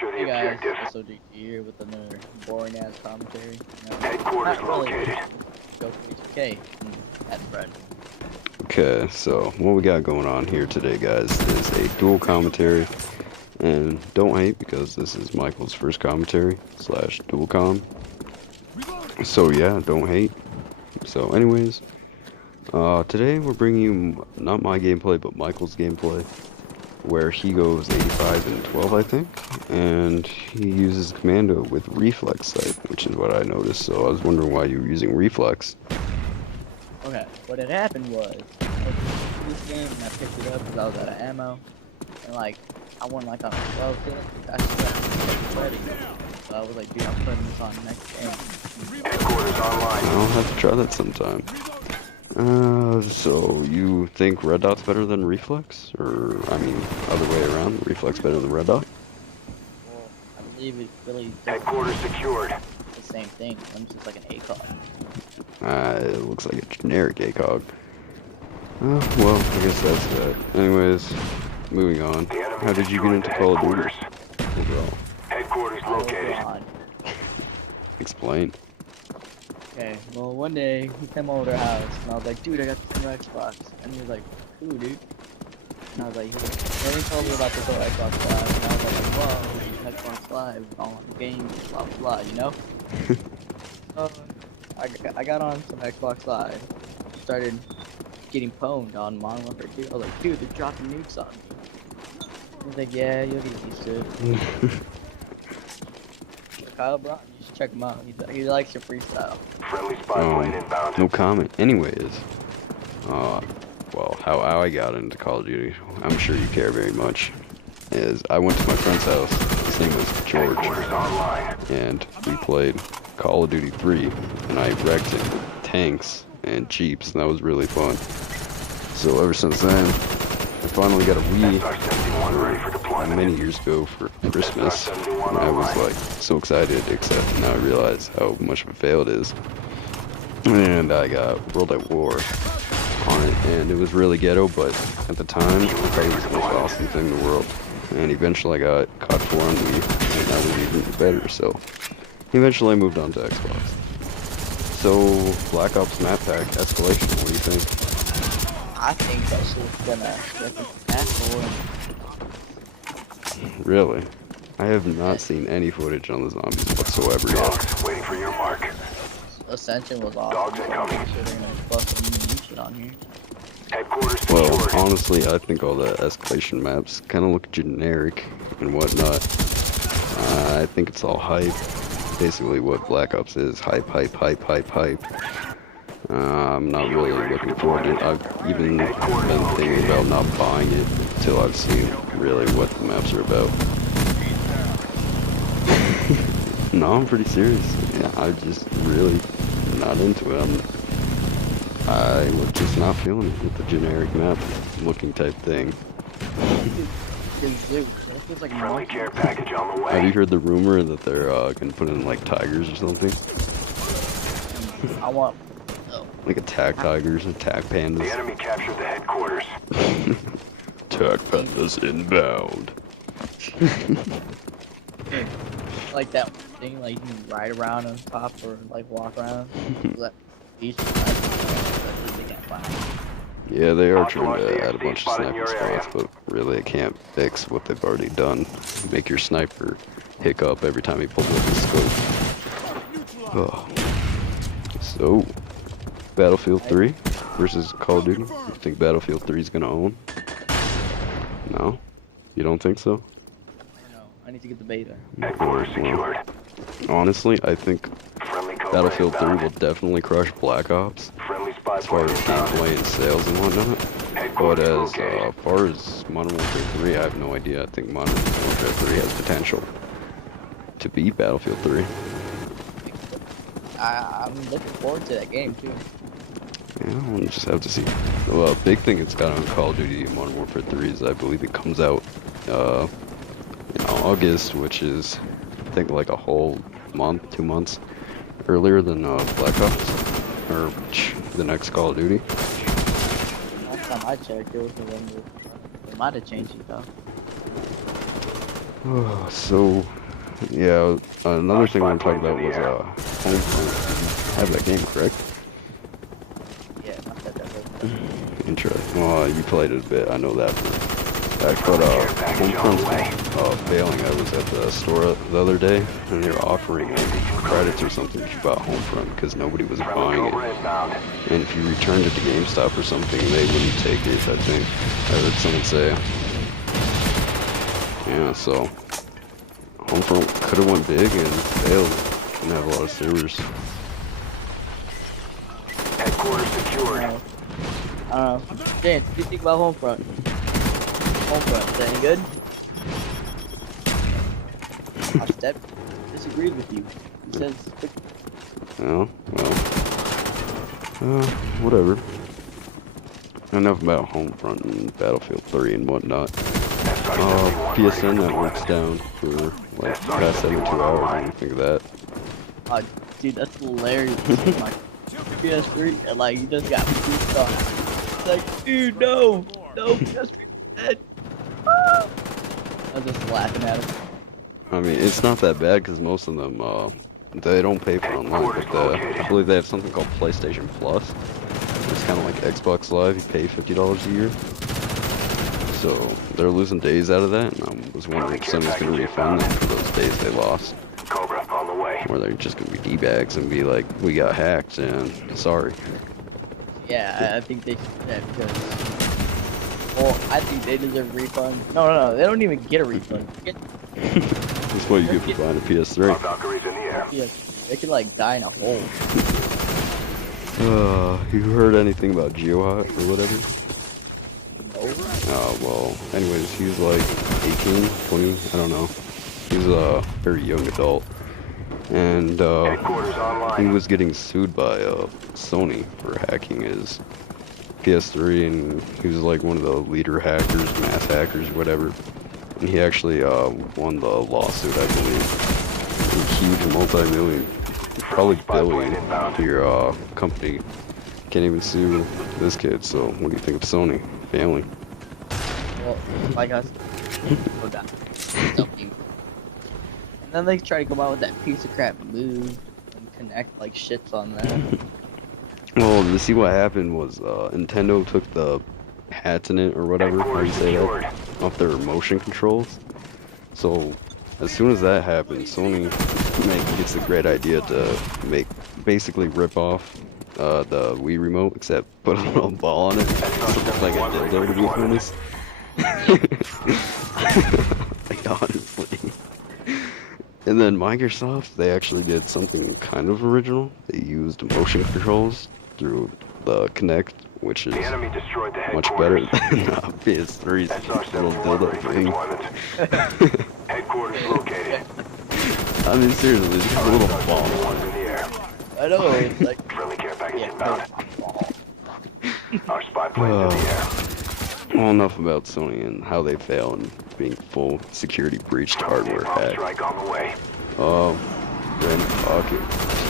Capture the Hey guys, objective. xSODTx here with another boring ass commentary. Headquarters Not really. located. Go for HK. That's Fred. Okay, so what we got going on here today, guys, is a dual commentary. And don't hate, because this is Michael's first commentary / dual com. So yeah, don't hate. So anyways, today we're bringing you not my gameplay, but Michael's gameplay, where he goes 85 and 12, I think, and he uses commando with reflex sight, which is what I noticed. So I was wondering why you were using reflex. Okay, what had happened was, I was this game and I picked it up because I was out of ammo. And like, I won like on a 12 hit. I just ready. So I was like, dude, I'm putting this on next game. Headquarters online. I'll have to try that sometime. So you think red dot's better than reflex? Or, I mean, other way around, reflex better than red dot? Well, I believe it really Headquarters secured. the same thing. I'm just like an ACOG. It looks like a generic ACOG. Well, I guess that's that. Anyways, moving on. How did you get into Call of Duty overall? Headquarters located. Explain. Okay, well one day he came over to our house and I was like, dude, I got this new Xbox. And he was like, cool, dude. And I was like, then he told me about this whole Xbox Live. And I was like, whoa, Xbox Live, all games, blah, blah, blah, you know? So I got on some Xbox Live, started getting pwned on Modern Warfare 2. I was like, dude, they're dropping nukes on me. He was like, yeah, you'll get used to it. Kyle Brown, you should check him out. He likes your freestyle. Friendly spy plane inbound. No comment. Anyways, well, how I got into Call of Duty, I'm sure you care very much, is I went to my friend's house. His name was George, Headquarters online. and we played Call of Duty 3, and I wrecked him with tanks and jeeps, and that was really fun. So ever since then, I finally got a Wii SR-71 ready for deployment. many years ago for Christmas, and I was like so excited, except now I realize how much of a fail it is. And I got World at War on it, and it was really ghetto, but at the time, I thought it was the most awesome thing in the world. And eventually I got COD 4 on Wii, and that was even better, so eventually I moved on to Xbox. So, Black Ops Map Pack, Escalation, what do you think? I think that shit's gonna get the asshole. Really? I have not seen any footage on the zombies whatsoever yet. Dogs waiting for your mark. Ascension was awesome. Dogs incoming. Sure they're gonna bust some new shit on here. Headquarters Well, secured. honestly, I think all the escalation maps kind of look generic and whatnot. I think it's all hype. Basically what Black Ops is, hype, hype, hype, hype, hype. I'm not really looking forward to it. I've even been thinking about not buying it until I've seen really what the maps are about. No, I'm pretty serious. Yeah, I'm just really not into it. I was just not feeling it with the generic map looking type thing. Dude, that feels like Friendly monkey. care package on the Have you way. heard the rumor that they're gonna put in like tigers or something? I want. Like attack tigers, attack The pandas. enemy captured the headquarters. Attack pandas inbound. Like that thing, like you can ride around on top or like walk around. That beach, they can't find. Yeah, they are trying to add a bunch of sniper spots, but really they can't fix what they've already done. Make your sniper hiccup every time he pulls up his scope. Oh. So, Battlefield 3 versus Call of Duty. You think Battlefield 3 is gonna own? No? You don't think so? No, I need to get the beta. Headquarters secured. Honestly, I think Friendly code Battlefield 3 inbound. will definitely crush Black Ops Friendly spy as far plane as inbound. gameplay and sales and whatnot. But Headquarters as located. far as Modern Warfare 3, I have no idea. I think Modern Warfare 3 has potential to beat Battlefield 3. I'm looking forward to that game too. Yeah, we'll just have to see. Well, a big thing it's got on Call of Duty Modern Warfare 3 is I believe it comes out in August, which is I think like a whole month, 2 months earlier than Black Ops, or the next Call of Duty. Last time I checked, it was November. They might have changed it though. So, yeah, another thing I want to talk about was Homefront. You have that game, correct? Yeah, not that. Interesting. Well, you played it a bit. I know that for a fact. But Homefront's failing. I was at the store the other day, and they were offering credits or something if you bought Homefront because nobody was buying it. And if you returned it to GameStop or something, they wouldn't take it. I think I heard someone say. Yeah, so Homefront could have went big and failed. Didn't have a lot of servers. Headquarters secured. Dan, what do you think about Homefront? Homefront, is that any good? Step disagreed with you. He says, Oh, well, whatever. Enough about Homefront and Battlefield 3 and whatnot. PSN network's down for like the past 72 hours. What do you think of that? dude, that's hilarious. My PS3, and like, you just got booped on. It's like, dude, no, PS3 dead. I was just laughing at him. I mean, it's not that bad because most of them, they don't pay for online, but I believe they have something called PlayStation Plus. It's kind of like Xbox Live. You pay $50 a year. So they're losing days out of that, and I was wondering if someone's going to refund them for those days they lost. Cobra on the way. Or they're just going to be D-bags and be like, we got hacked, and sorry. Yeah, I think they should do that because, well, I think they deserve a refund. No, they don't even get a refund. That's what you get for buying a PS3. Valkyries in the air. They could like die in a hole. You heard anything about GeoHot or whatever? No. Well, anyways, he's like 18, 20, I don't know. He's a very young adult. And Headquarters online. he was getting sued by Sony for hacking his PS3, and he was like one of the leader hackers, mass hackers, whatever. And he actually won the lawsuit, I believe. A huge multi-million, probably billion to your company. Can't even sue this kid, so what do you think of Sony failing? Well, like us, go down. And then they try to come out with that piece of crap move and connect like shits on that. Well, you see what happened was Nintendo took the patent or whatever, how do you say that, off their motion controls. So as soon as that happened, Sony gets the great idea to basically rip off the Wii remote, except put a little ball on it, so it looks like a dildo, to be honest. Like, honestly. And then Microsoft, they actually did something kind of original. They used motion controls through the Kinect, which is much better than PS3's little dildo thing. Headquarters located. I mean, seriously, just a little ball. In the air. I know, it's like, Friendly care package yeah, inbound. Our spy plane's in the air. Well, enough about Sony and how they fail and being full security breached hardware hack. Strike on the way. Random talk.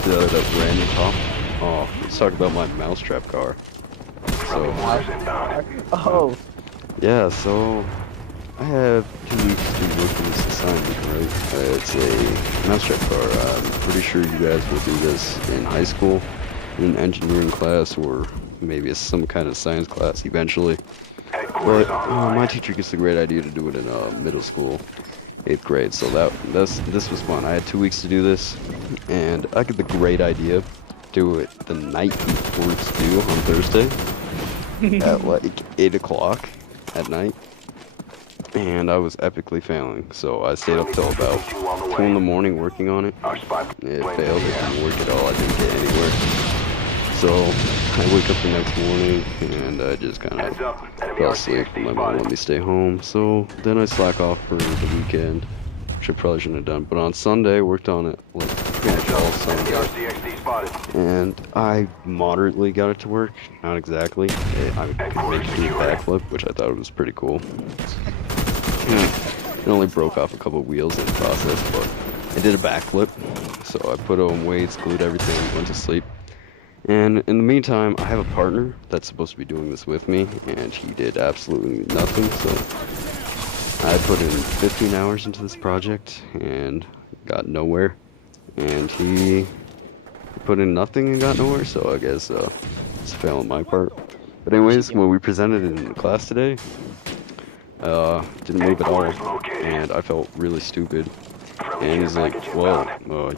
The random talk. Oh, let's talk about my mousetrap car. So, Wires inbound. oh, yeah, so I have 2 weeks to work on this assignment, right? It's a mousetrap car. I'm pretty sure you guys will do this in high school, in an engineering class, or maybe some kind of science class eventually. But my teacher gets the great idea to do it in middle school, 8th grade. So this was fun. I had 2 weeks to do this, and I get the great idea to do it the night before it's due on Thursday at like 8 o'clock at night. And I was epically failing, so I stayed up till about 2 in the morning working on it. It failed. It didn't work at all. I didn't get anywhere. So I wake up the next morning and I just kind of fell asleep. My mom let me stay home, so then I slack off for the weekend, which I probably shouldn't have done. But on Sunday, I worked on it like pretty much all Sunday, and I moderately got it to work. Not exactly. I could make it do a backflip, which I thought was pretty cool. It only broke off a couple wheels in the process, but I did a backflip. So I put on weights, glued everything, went to sleep. And in the meantime, I have a partner that's supposed to be doing this with me, and he did absolutely nothing, so I put in 15 hours into this project and got nowhere, and he put in nothing and got nowhere, so I guess it's a fail on my part. But anyways, when we presented it in class today, didn't move at all, and I felt really stupid. And he's like, well,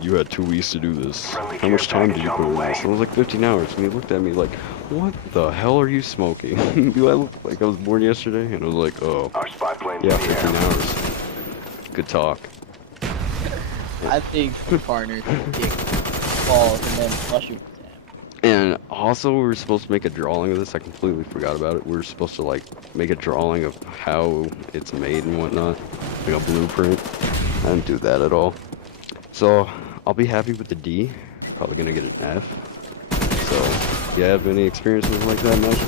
you had 2 weeks to do this. How much time did you put in this? And I was like, 15 hours. And he looked at me like, what the hell are you smoking? Do I look like I was born yesterday? And I was like, oh, yeah, 15 hours. Good talk. I think the partners will get balls and then flush you with them. And also, we were supposed to make a drawing of this. I completely forgot about it. We were supposed to, like, make a drawing of how it's made and whatnot. Like a blueprint. I didn't do that at all. So, I'll be happy with the D. Probably gonna get an F. So, you have any experiences like that, Mike?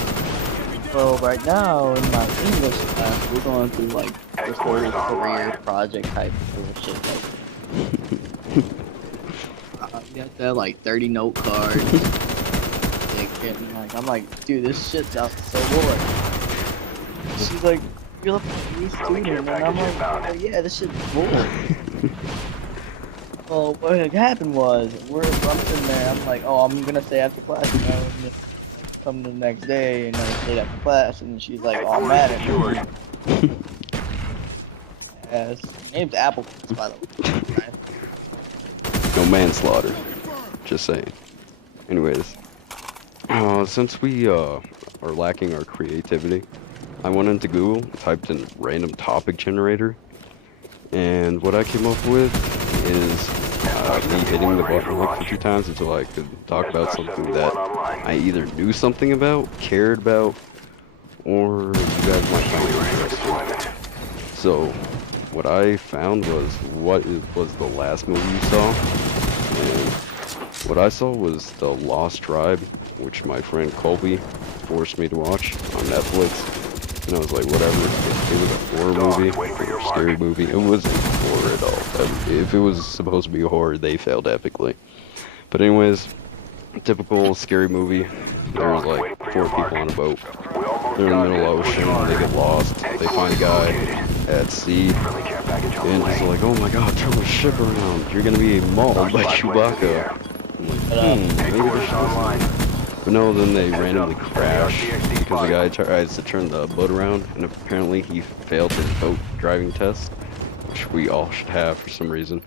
Well, right now in my English class, we're going through like this whole career project type bullshit. Like, you got that like 30 note cards. Like, I'm like, dude, this shit sounds so boring. She's like, you're a new student, and I'm like, oh, yeah, this shit's boring. Well, what had happened was, I'm sitting there, I'm like, oh, I'm gonna stay after class, you know, and just, like, come the next day, and I stayed after class, and she's like, oh, I'm mad at me. Yes, name's Apple, by the way. No manslaughter. Just saying. Anyways, since we are lacking our creativity, I went into Google, typed in random topic generator, and what I came up with is me hitting the button like 50 times until I could talk about something that I either knew something about, cared about, or you guys might find interesting. So, what I found was what was the last movie you saw, and what I saw was The Lost Tribe, which my friend Colby forced me to watch on Netflix. And I was like, whatever. It was a horror movie, or a scary movie. It wasn't horror at all. If it was supposed to be a horror, they failed epically. But anyways, typical scary movie. There's like 4 people on a boat. They're in the middle of the ocean. They get lost. They find a guy at sea. And he's like, oh my god, turn the ship around. You're gonna be mauled by Chewbacca. I'm like, maybe this should. But no, then they randomly crash because the guy tries to turn the boat around, and apparently he failed his boat driving test, which we all should have for some reason.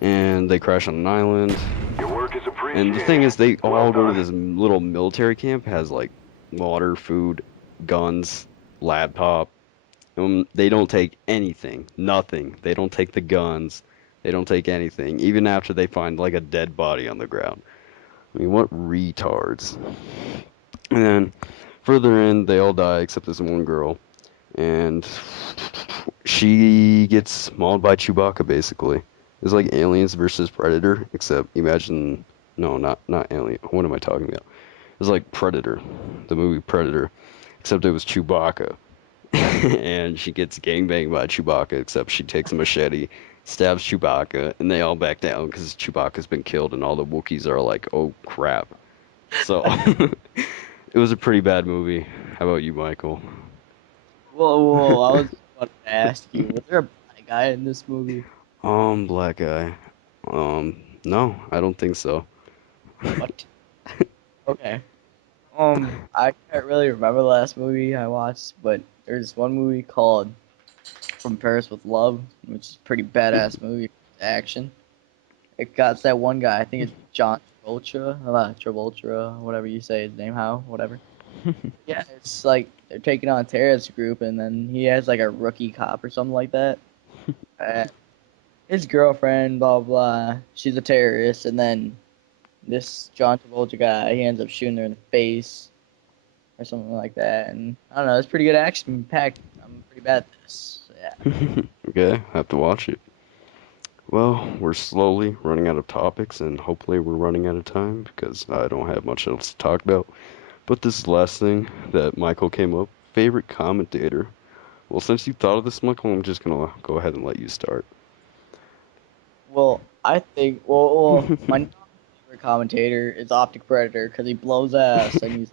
And they crash on an island. And the thing is, they all go to this little military camp, has like water, food, guns, laptop. They don't take anything, nothing. They don't take the guns. They don't take anything, even after they find like a dead body on the ground. I mean, what retards. And then, further in, they all die except this one girl. And she gets mauled by Chewbacca, basically. It's like Aliens versus Predator, except imagine... No, not Alien. What am I talking about? It's like Predator, the movie Predator, except it was Chewbacca. And she gets gangbanged by Chewbacca, except she takes a machete, stabs Chewbacca, and they all back down because Chewbacca's been killed, and all the Wookiees are like, oh crap. So, it was a pretty bad movie. How about you, Michael? Whoa, I was about to ask you, was there a black guy in this movie? Black guy. No, I don't think so. What? Okay. I can't really remember the last movie I watched, but there's one movie called From Paris with Love, which is a pretty badass movie. Action. It got that one guy, I think it's John Travolta, whatever you say his name, whatever. Yeah, it's like they're taking on a terrorist group, and then he has like a rookie cop or something like that. And his girlfriend, blah blah, she's a terrorist, and then this John Travolta guy, he ends up shooting her in the face or something like that. And I don't know, it's pretty good action packed. I'm pretty bad at this. So, yeah. Okay, I have to watch it. Well, we're slowly running out of topics, and hopefully we're running out of time because I don't have much else to talk about. But this is the last thing that Michael came up. Favorite commentator? Well, since you thought of this, Michael, I'm just gonna go ahead and let you start. Well, I think, my favorite commentator is Optic Predator because he blows ass and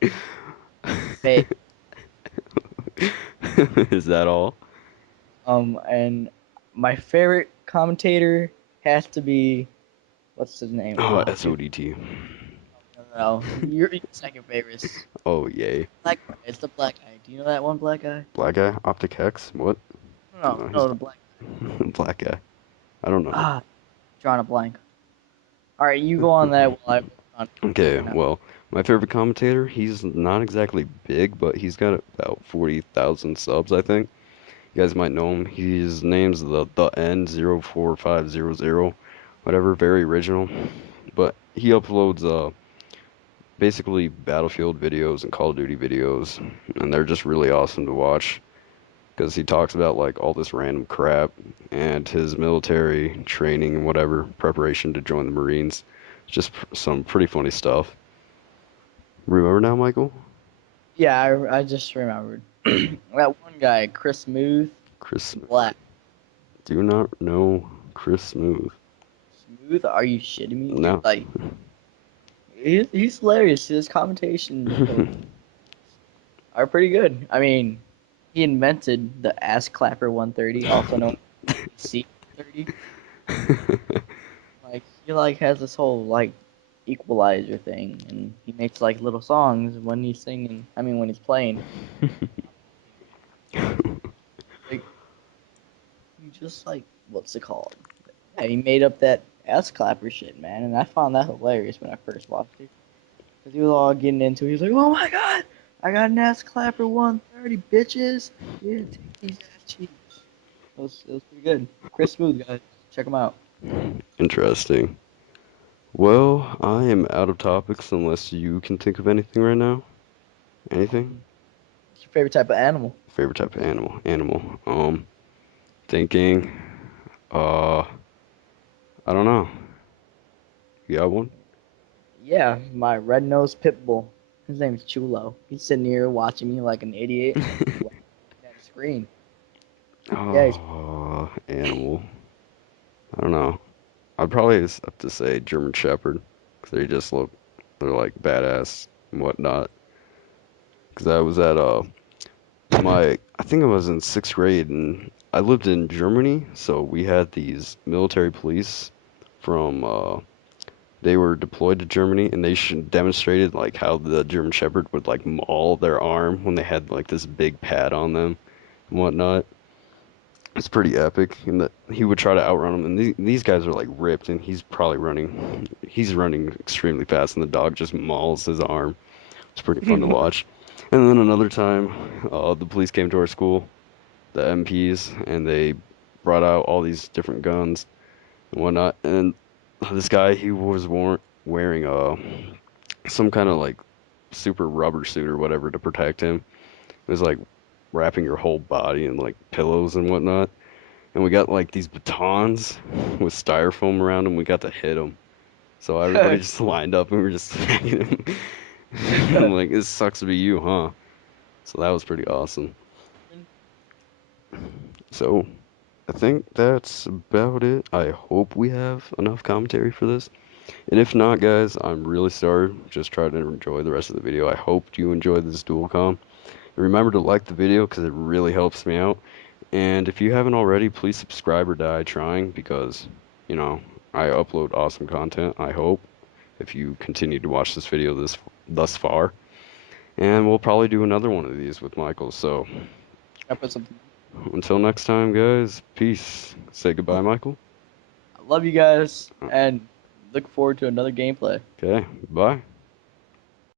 he's fake. Is that all? And my favorite commentator has to be what's his name? Oh, Oh, shoot. SODT. No, your second favorite. Oh, yay. Black guy. It's the black guy. Do you know that one black guy? Black guy? Optic Hex? What? No, No, he's no, the black. black guy. I don't know. Ah, drawing a blank. All right, you go on that while I work on Okay, figuring out. well, my favorite commentator, he's not exactly big, but he's got about 40,000 subs, I think. You guys might know him. His name's the N04500, whatever, very original. But he uploads basically Battlefield videos and Call of Duty videos, and they're just really awesome to watch because he talks about like all this random crap and his military training and whatever preparation to join the Marines. Just some pretty funny stuff. Remember now, Michael? Yeah, I just remembered that one guy, Chris Smooth, Chris, black. do not know Chris Smooth. Smooth? Are you shitting me, dude? No. Like, he's hilarious. His commentation skills are pretty good. I mean, he invented the ass clapper 130, also known as C 30. Like, he like has this whole like equalizer thing, and he makes like little songs when he's singing. I mean, when he's playing. Like, he just like what's it called? Yeah, he made up that ass clapper shit, man, and I found that hilarious when I first watched it. Cause he was all getting into it. He was like, "Oh my god, I got an ass clapper 130, bitches. Yeah, take these ass cheeks." It was pretty good. Chris Smooth, guys, check him out. Interesting. Well, I am out of topics unless you can think of anything right now. Anything? What's your favorite type of animal? Favorite type of animal? Animal. Thinking. Uh, I don't know. You got one? Yeah, my red-nosed pit bull. His name's Chulo. He's sitting here watching me like an idiot, looking at the screen. Yeah, he's Animal. I don't know. I'd probably just have to say German Shepherd, 'cause they just look, they're like badass and whatnot. 'Cause I was at I think I was in sixth grade and I lived in Germany, so we had these military police from they were deployed to Germany and they demonstrated like how the German Shepherd would like maul their arm when they had like this big pad on them and whatnot. It's pretty epic, and that he would try to outrun them, and these guys are like ripped, and he's running extremely fast, and the dog just mauls his arm. It's pretty fun to watch. And then another time, the police came to our school, the MPs, and they brought out all these different guns and whatnot. And this guy, he was wearing some kind of like super rubber suit or whatever to protect him. It was like wrapping your whole body in like pillows and whatnot. And we got like these batons with styrofoam around them. We got to hit them. So everybody just lined up and we were just smacking him. I'm like, it sucks to be you, huh? So that was pretty awesome. So I think that's about it. I hope we have enough commentary for this. And if not, guys, I'm really sorry. Just try to enjoy the rest of the video. I hope you enjoyed this dual com. And remember to like the video because it really helps me out. And if you haven't already, please subscribe or die trying because, you know, I upload awesome content, I hope, if you continue to watch this video thus far. And we'll probably do another one of these with Michael. So I put something. until next time, guys, peace. Say goodbye, Michael. I love you guys, and look forward to another gameplay. Okay, bye.